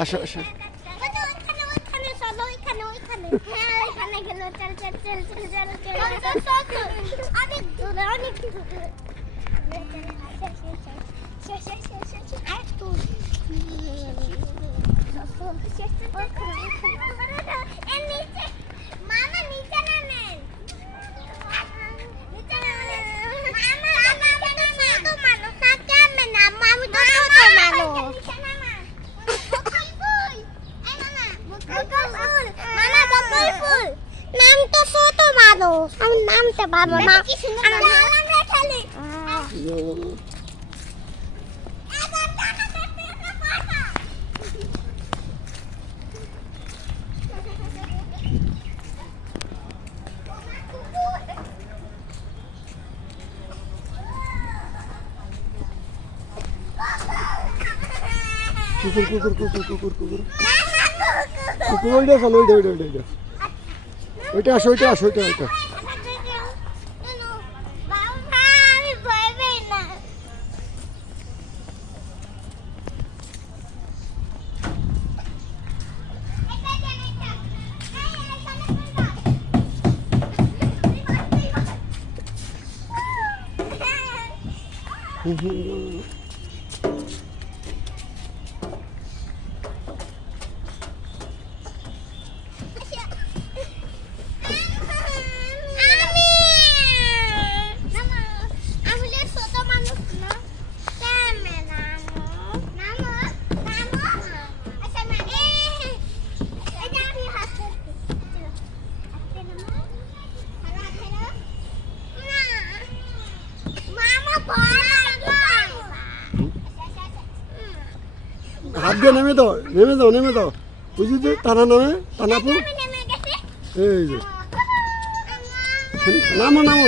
আসো আসো নামটা বাবা মা কুকুর কুকুর কুকুর কুকুর কুকুর কুকুর ওইটা চলো ওইটা ওইটা ওইটা ওইটা আসো ওইটা আসো ওইটা ওইটা হাত দিয়ে নেমে দাও নেমে দাও নেমে দাও বুঝলি তো টানা নামে টানাপু এই যে নামো নামো